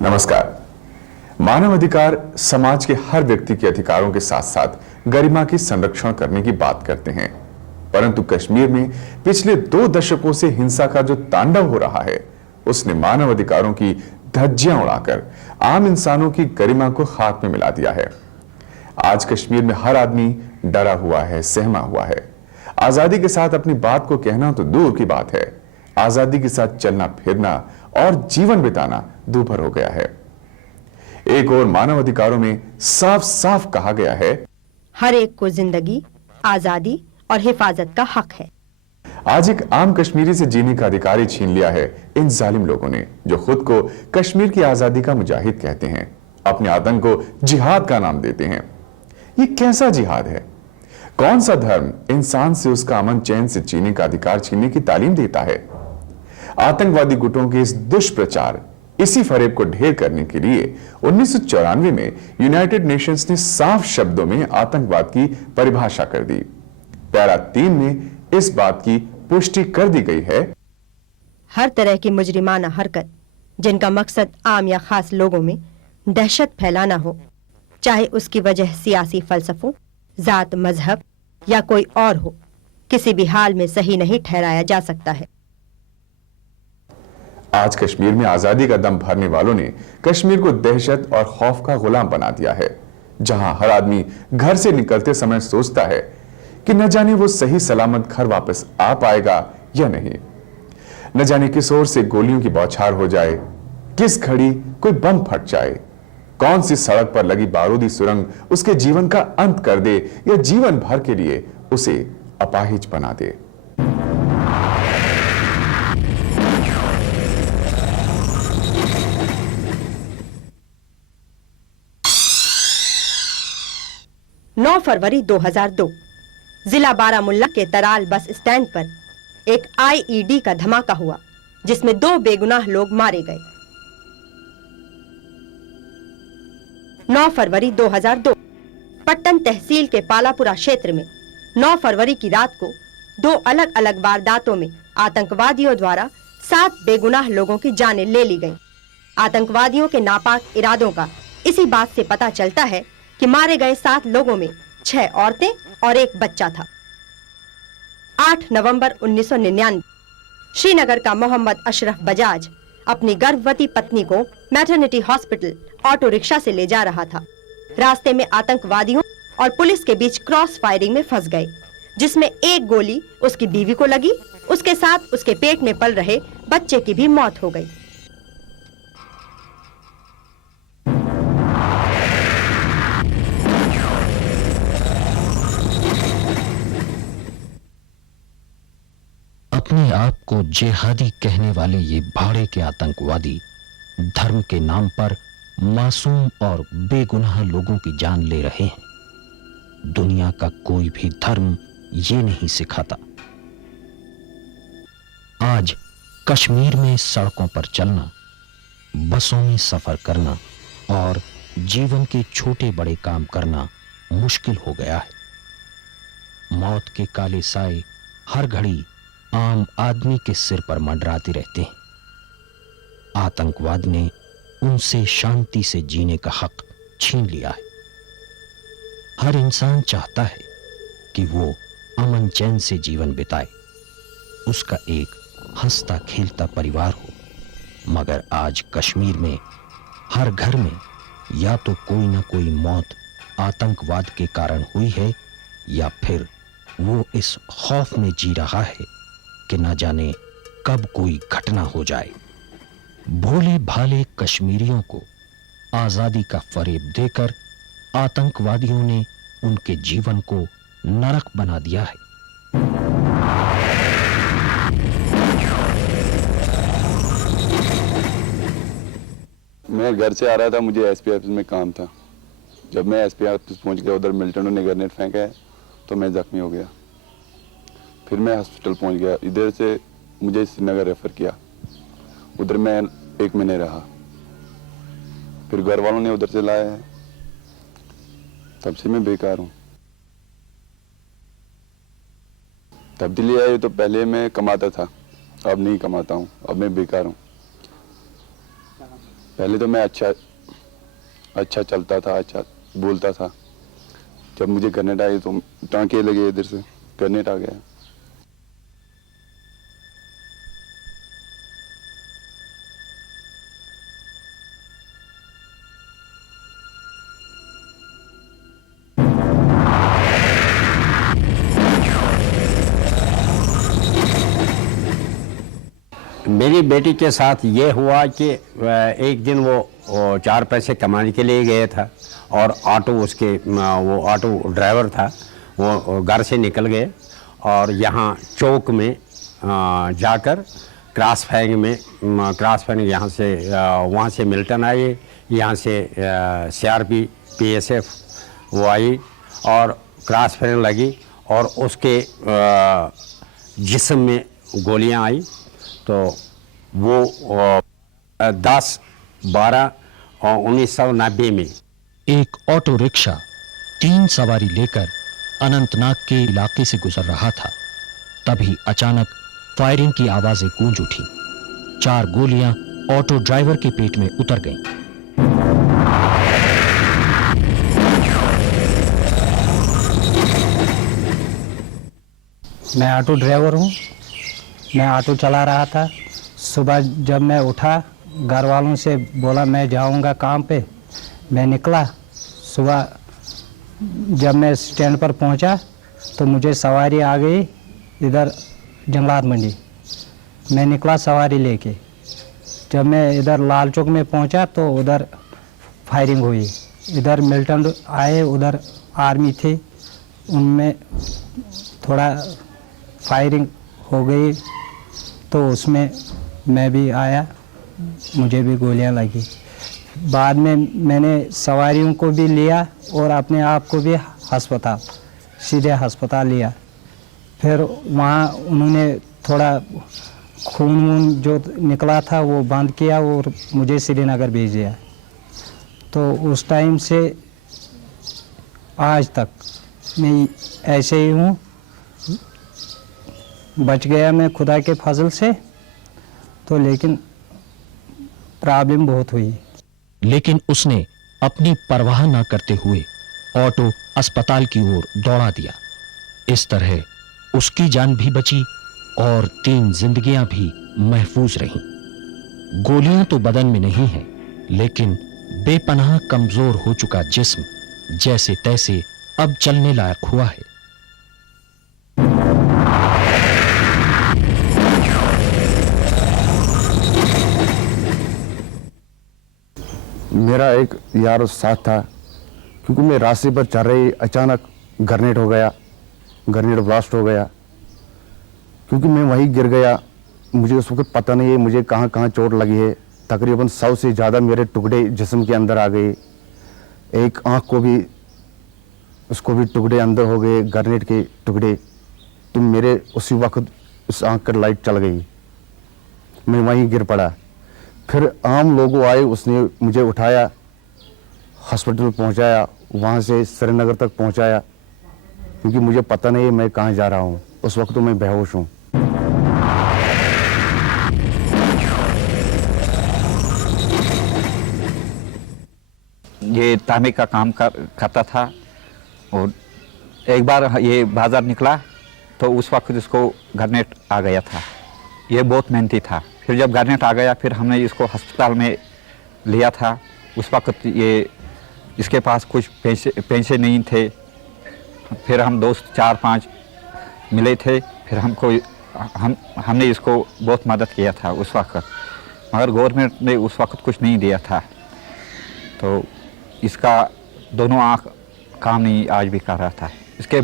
नमस्कार। मानव अधिकार समाज के हर व्यक्ति के अधिकारों के साथ साथ गरिमा की संरक्षण करने की बात करते हैं, परंतु कश्मीर में पिछले 2 दशकों से हिंसा का जो तांडव हो रहा है, उसने मानव अधिकारों की धज्जियां उड़ाकर आम इंसानों की गरिमा को खाक में मिला दिया है। आज कश्मीर में हर आदमी डरा हुआ है, सहमा हुआ है। आजादी के साथ अपनी बात को कहना तो दूर की बात है, आजादी के साथ चलना फिरना और जीवन बिताना दूभर हो गया है। एक और मानव अधिकारों में साफ साफ कहा गया है, हर एक को जिंदगी, आजादी और हिफाजत का हक है। आज एक आम कश्मीरी से जीने का अधिकार ही छीन लिया है इन जालिम लोगों ने, जो खुद को कश्मीर की आजादी का मुजाहिद कहते हैं, अपने आतंक को जिहाद का नाम देते हैं। ये कैसा जिहाद है? कौन सा धर्म इंसान से उसका अमन चैन से जीने का अधिकार छीनने की तालीम देता है? आतंकवादी गुटों के इस दुष्प्रचार, इसी फरेब को ढेर करने के लिए 1994 में यूनाइटेड नेशंस ने साफ शब्दों में आतंकवाद की परिभाषा कर दी। पैरा 3 में इस बात की पुष्टि कर दी गई है, हर तरह की मुजरिमाना हरकत जिनका मकसद आम या खास लोगों में दहशत फैलाना हो, चाहे उसकी वजह सियासी फलसफों, जात, मजहब या कोई और हो, किसी भी हाल में सही नहीं ठहराया जा सकता है। आज कश्मीर में आजादी का दम भरने वालों ने कश्मीर को दहशत और खौफ का गुलाम बना दिया है, जहां हर आदमी घर से निकलते समय सोचता है कि न जाने वो सही सलामत घर वापस आ पाएगा या नहीं, न जाने किस ओर से गोलियों की बौछार हो जाए, किस घड़ी कोई बम फट जाए, कौन सी सड़क पर लगी बारूदी सुरंग उसके जीवन का अंत कर दे या जीवन भर के लिए उसे अपाहिज बना दे। फरवरी 2002 जिला बारामुल्ला के तराल बस स्टैंड पर एक आईईडी का धमाका हुआ, जिसमें 2 बेगुनाह लोग मारे गए। 9 फरवरी 2002 पट्टन तहसील के पालापुरा क्षेत्र में 9 फरवरी की रात को 2 अलग अलग वारदातों में आतंकवादियों द्वारा 7 बेगुनाह लोगों की जानें ले ली गईं। आतंकवादियों के नापाक इरादों का इसी बात से पता चलता है कि मारे गए 7 लोगों में 6 औरतें और 1 बच्चा था। 8 नवंबर 1999 श्रीनगर का मोहम्मद अशरफ बजाज अपनी गर्भवती पत्नी को मैटरनिटी हॉस्पिटल ऑटो रिक्शा से ले जा रहा था। रास्ते में आतंकवादियों और पुलिस के बीच क्रॉस फायरिंग में फंस गए, जिसमें एक गोली उसकी बीवी को लगी, उसके साथ उसके पेट में पल रहे बच्चे की भी मौत हो गई। अपने आप को जिहादी कहने वाले ये भाड़े के आतंकवादी धर्म के नाम पर मासूम और बेगुनाह लोगों की जान ले रहे हैं। दुनिया का कोई भी धर्म ये नहीं सिखाता। आज कश्मीर में सड़कों पर चलना, बसों में सफर करना और जीवन के छोटे बड़े काम करना मुश्किल हो गया है। मौत के काले साए हर घड़ी आम आदमी के सिर पर मंडराते रहते हैं। आतंकवाद ने उनसे शांति से जीने का हक छीन लिया है। हर इंसान चाहता है कि वो अमन चैन से जीवन बिताए, उसका एक हंसता खेलता परिवार हो, मगर आज कश्मीर में हर घर में या तो कोई ना कोई मौत आतंकवाद के कारण हुई है, या फिर वो इस खौफ में जी रहा है कि न जाने कब कोई घटना हो जाए। भोले भाले कश्मीरियों को आजादी का फरेब देकर आतंकवादियों ने उनके जीवन को नरक बना दिया है। मैं घर से आ रहा था, मुझे एसपी ऑफिस में काम था। जब मैं एसपी ऑफिस पहुंच गया, उधर मिलिटेंटों ने ग्रेनेड फेंका है तो मैं जख्मी हो गया। फिर मैं हॉस्पिटल पहुंच गया। इधर से मुझे श्रीनगर रेफर किया, उधर मैं 1 महीने रहा। फिर घर वालों ने उधर से लाया है, तब से मैं बेकार हूँ। तब्दीली आई तो पहले मैं कमाता था, अब नहीं कमाता हूँ, अब मैं बेकार हूँ। पहले तो मैं अच्छा चलता था, अच्छा बोलता था। जब मुझे ग्रेनेड आई तो टाँके लगे, इधर से ग्रेनेड आ गया। मेरी बेटी के साथ ये हुआ कि एक दिन वो 4 पैसे कमाने के लिए गया था और ऑटो उसके वो ऑटो ड्राइवर था, वो घर से निकल गए और यहाँ चौक में जाकर क्रॉस फायरिंग यहाँ से वहाँ से मिल्टन आए, यहाँ से CRP PSF वो आई और क्रॉस फायरिंग लगी और उसके जिस्म में गोलियां आई। तो वो 10/12 1990 में एक ऑटो रिक्शा 3 सवारी लेकर अनंतनाग के इलाके से गुजर रहा था। तभी अचानक फायरिंग की आवाजें गूंज उठी। 4 गोलियां ऑटो ड्राइवर के पेट में उतर गईं। मैं ऑटो ड्राइवर हूँ। मैं ऑटो चला रहा था। सुबह जब मैं उठा, घर वालों से बोला मैं जाऊँगा काम पे। मैं निकला। सुबह जब मैं स्टैंड पर पहुँचा तो मुझे सवारी आ गई इधर जंगलात मंडी। मैं निकला सवारी लेके। जब मैं इधर लाल चौक में पहुँचा तो उधर फायरिंग हुई। इधर मिल्टन आए, उधर आर्मी थे, उनमें थोड़ा फायरिंग हो गई तो उसमें मैं भी आया, मुझे भी गोलियां लगी। बाद में मैंने सवारियों को भी लिया और अपने आप को भी सीधे अस्पताल लिया। फिर वहाँ उन्होंने थोड़ा खून जो निकला था वो बंद किया और मुझे श्रीनगर भेज दिया। तो उस टाइम से आज तक मैं ऐसे ही हूँ। बच गया मैं खुदा के फजल से, तो लेकिन प्रॉब्लम बहुत हुई। लेकिन उसने अपनी परवाह न करते हुए ऑटो अस्पताल की ओर दौड़ा दिया। इस तरह उसकी जान भी बची और 3 जिंदगियां भी महफूज रहीं। गोलियां तो बदन में नहीं हैं, लेकिन बेपनाह कमजोर हो चुका जिस्म जैसे तैसे अब चलने लायक हुआ है। मेरा एक यार साथ था, क्योंकि मैं रास्ते पर चल रही अचानक ग्रेनेड हो गया, ग्रेनेड ब्लास्ट हो गया। क्योंकि मैं वहीं गिर गया, मुझे उस वक्त पता नहीं है मुझे कहाँ कहाँ चोट लगी है। तकरीबन 100 से ज़्यादा मेरे टुकड़े जिस्म के अंदर आ गए। एक आँख को भी, उसको भी टुकड़े अंदर हो गए, ग्रेनेड के टुकड़े। तो मेरे उसी वक्त उस आँख की लाइट चल गई, मैं वहीं गिर पड़ा। फिर आम लोगों आए, उसने मुझे उठाया, हॉस्पिटल पहुंचाया, वहां से श्रीनगर तक पहुंचाया। क्योंकि मुझे पता नहीं है मैं कहां जा रहा हूं। उस वक्त तो मैं बेहोश हूं। ये तांबे का काम करता था और एक बार ये बाजार निकला तो उस वक्त इसको ग्रेनेड आ गया था। ये बहुत मेहनती था। फिर जब ग्रेनेड आ गया, फिर हमने इसको अस्पताल में लिया था। उस वक्त ये इसके पास कुछ पैसे नहीं थे। फिर हम दोस्त 4-5 मिले थे। फिर हमने इसको बहुत मदद किया था उस वक्त, मगर गवर्नमेंट ने उस वक्त कुछ नहीं दिया था। तो इसका दोनों आँख काम नहीं आज भी कर रहा था। इसके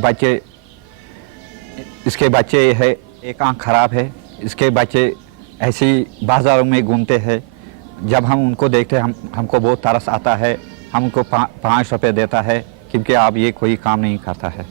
बच्चे है, एक आँख खराब है। इसके बच्चे ऐसे ही बाज़ारों में घूमते हैं। जब हम उनको देखते हैं हमको बहुत तरस आता है। हम उनको 5 रुपये देता है, क्योंकि अब ये कोई काम नहीं करता है।